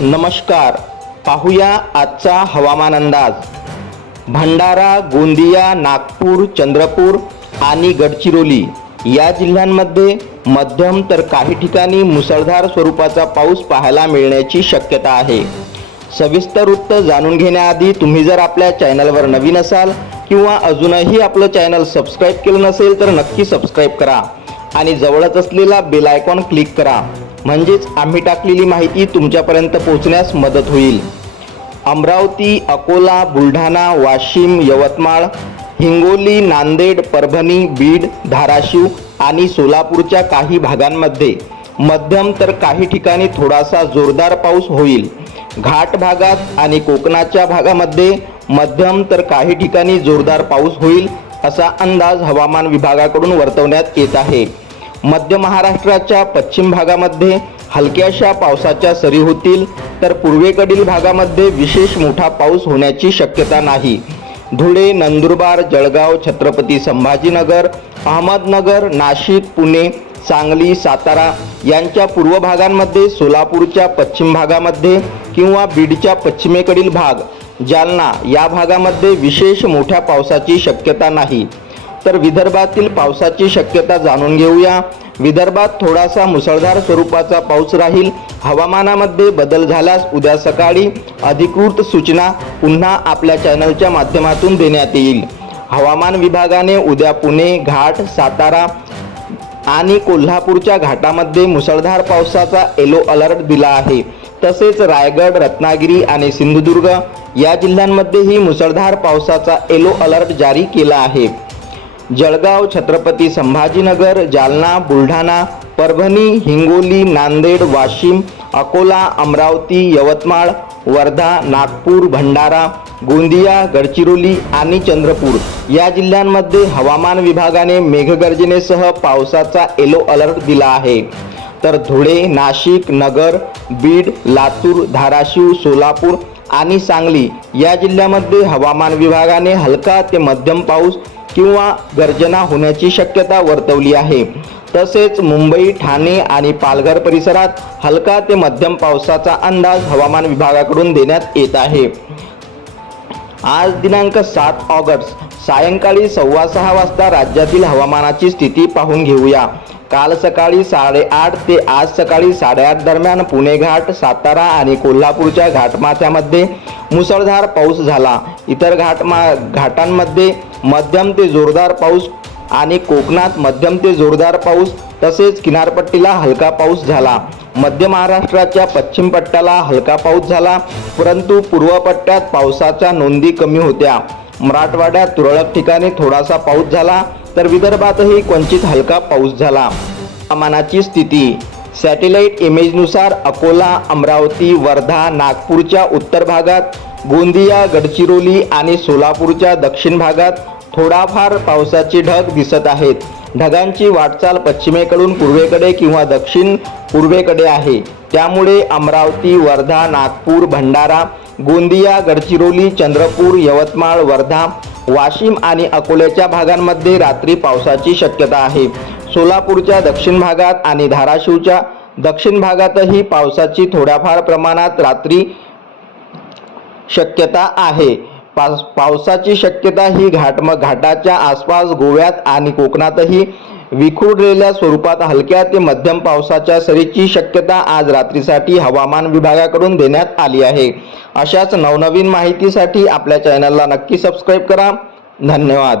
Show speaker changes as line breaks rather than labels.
नमस्कार. पाहूया आजचा हवामान अंदाज. भंडारा गोंदिया नागपूर चंद्रपूर आणि गडचिरोली या जिल्ह्यांमध्ये मध्यम तर काही ठिकाणी मुसळधार स्वरूपाचा पाऊस पाहायला मिळण्याची शक्यता आहे. सविस्तर वृत्त जाणून घेण्याआधी तुम्ही जर आपल्या चॅनलवर नवीन असाल किंवा अजूनही आपलं चॅनल सबस्क्राईब केलं नसेल तर नक्की सबस्क्राईब करा आणि जवळच असलेला बेल आयकॉन क्लिक करा. म्हणजेच आम्ही टाकलेली माहिती तुमच्यापर्यंत पोहोचण्यास मदत होईल. अमरावती अकोला बुलढाणा वाशिम यवतमाळ हिंगोली नांदेड परभणी बीड धाराशिव आणि सोलापूरच्या काही भागांमध्ये मध्यम तर काही ठिकाणी थोडासा जोरदार पाऊस होईल. घाट भागात आणि कोकणाच्या भागामध्ये मध्यम तर काही ठिकाणी जोरदार पाऊस होईल असा अंदाज हवामान विभागाकडून वर्तवण्यात येत आहे. मध्य महाराष्ट्राच्या पश्चिम भागामध्ये हलक्याशा पावसाच्या सरी होतील तर पूर्वेकडील भागामध्ये विशेष मोठा पाऊस होण्याची शक्यता नाही. धुळे नंदुरबार जळगाव छत्रपती संभाजीनगर अहमदनगर नाशिक पुणे सांगली सातारा यांच्या पूर्व भागांमध्ये सोलापूरच्या पश्चिम भागामध्ये किंवा बीडच्या पश्चिमेकडील भाग जालना या भागामध्ये विशेष मोठ्या पावसाची शक्यता नाही. तर विदर्भातील पावसाची शक्यता जाणून घेऊया. विदर्भात थोडासा मुसळधार स्वरूपाचा पाऊस राहील. हवामानामध्ये बदल झाल्यास उद्या सकाळी अधिकृत सूचना पुन्हा आपल्या चॅनलच्या माध्यमातून देण्यात येईल. हवामान विभागाने उद्या पुणे घाट सातारा आणि कोल्हापूरच्या घाटामध्ये मुसळधार पावसाचा येलो अलर्ट दिला आहे. तसेच रायगड रत्नागिरी आणि सिंधुदुर्ग या जिल्ह्यांमध्येही मुसळधार पावसाचा येलो अलर्ट जारी केला आहे. जळगाव छत्रपती संभाजीनगर जालना बुलढाणा परभणी हिंगोली नांदेड वाशिम अकोला अमरावती यवतमाळ वर्धा नागपूर भंडारा गोंदिया गडचिरोली आणि चंद्रपूर. या जिल्ह्यांमध्ये हवामान विभागाने मेघगर्जनेसह पावसाचा येलो अलर्ट दिला आहे. तर धुळे नाशिक नगर बीड लातूर धाराशिव सोलापूर आणि सांगली या जिल्ह्यामध्ये हवामान विभागाने हलका ते मध्यम पाऊस किंवा गर्जना होण्याची शक्यता वर्तवली आहे. तसेच मुंबई ठाणे आणि पालघर परिसरात हलका ते मध्यम पावसाचा अंदाज हवामान विभागाकडून देण्यात येत आहे. आज दिनांक सात ऑगस्ट सायंकाळी सव्वा सहा वाजता राज्यातील हवामानाची स्थिती पाहून घेऊया. काल सकाळी साडेआठ ते आज सकाळी साडेआठ दरम्यान पुणे घाट सातारा आणि कोल्हापूरच्या घाटमाथ्यामध्ये मुसळधार पाऊस झाला. इतर घाटमा घाटांमध्ये मध्यम ते जोरदार पाऊस आणि कोकणात मध्यम ते जोरदार पाऊस तसेच किनारपट्टीला हलका पाऊस झाला. मध्य महाराष्ट्राच्या पश्चिम पट्ट्याला हलका पाऊस झाला परंतु पूर्व पट्ट्यात पावसाच्या नोंदी कमी होत्या. मराठवाड्यात तुरळक ठिकाणी थोडासा पाऊस झाला तर विदर्भातही क्वचित हलका पाऊस झाला. हवामानाची स्थिती. सॅटेलाइट इमेजनुसार अकोला अमरावती वर्धा नागपूरच्या उत्तर भागात गोंदिया गडचिरोली आणि सोलापूरच्या दक्षिण भागात थोडाफार पावसाचे ढग दिसत आहेत. ढगांची वाटचाल पश्चिमेकडून पूर्वेकडे किंवा दक्षिण पूर्वेकडे आहे. त्यामुळे अमरावती वर्धा नागपूर भंडारा गोंदिया गडचिरोली चंद्रपूर यवतमाळ वर्धा वाशिम आणि अकोल्याच्या भागांमध्ये रात्री पावसाची शक्यता आहे. सोलापूरच्या दक्षिण भागात आणि धाराशिवच्या दक्षिण भागातही पावसाची थोड्याफार प्रमाणात रात्री शक्यता आहे. पावसाची शक्यता ही घाट मग घाटाच्या आसपास गोव्यात आणि कोकणातही विखुरलेल्या स्वरूपात हलक्या ते मध्यम पावसाच्या सरीची शक्यता आज रात्रीसाठी हवामान विभागाकडून देण्यात आली आहे. अशाच नवनवीन माहितीसाठी आपल्या चॅनलला नक्की सबस्क्राईब करा. धन्यवाद.